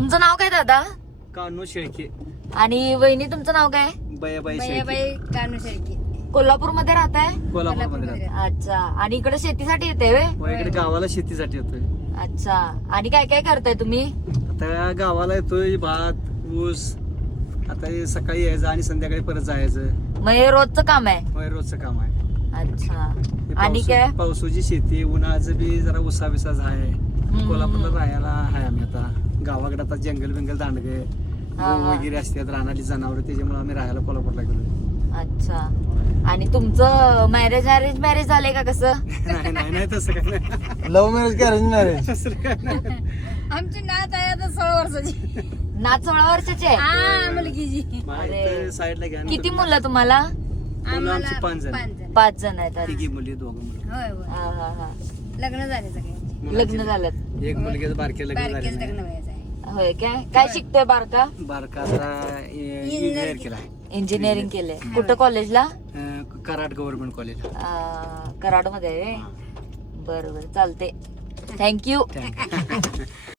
तुमचं नाव काय दादा? कान्हो शेळके. आणि वहिनी तुमचं नाव काय? बयाबाई शेळके. कोल्हापूर मध्ये राहताय? कोल्हापूरमध्ये राहतो. अच्छा. आणि इकडे शेतीसाठी येते वे? मग इकडे गावाला शेतीसाठी येतोय. अच्छा. आणि काय काय करताय तुम्ही? आता गावाला येतोय भात ऊस. आता हे सकाळी यायचं आणि संध्याकाळी परत जायचं. मग हे रोजचं काम आहे? होय, रोजचं काम आहे. अच्छा. हे आणि काय? पावसाची शेती, उन्हाळ्याचं बी जरा उसा बिसाच आहे. कोल्हापूरला राहायला आहे आम्ही आता. गावाकडे आता जंगल बिंगल दांडगे वगैरे असतात, रानाली जनावर, त्याच्यामुळे आम्ही राहायला कोल्हापूरला गेलो. अच्छा. आणि तुमचं मॅरेज झालंय का कसं? नाही तसं काय नाही. लव्ह मॅरेज की अरेंज मॅरेज? आमची नात आहे आता 16 वर्षाची. नात 16 वर्षाची आहे? हा, मुलगीची. इथं साईडला घ्या ना. किती मुलं तुम्हाला? मुलं आमची 5 जण. 5 जण आहेत. तिघी मुली, 2 मुलं. होय होय. हा हा हा. लग्न झाले सगळे. लग्न झालं? एक मुलगी बारके लग्न बारकेच झाले. लग्न व्हायचं आहे. होय काय शिकतोय बारका? बारका आता इंजिनियर केला आहे. इंजिनिअरिंग केलंय. कुठं कॉलेजला? Karad government college. कराड मध्ये आहे? बरोबर, चालते. थँक्यू.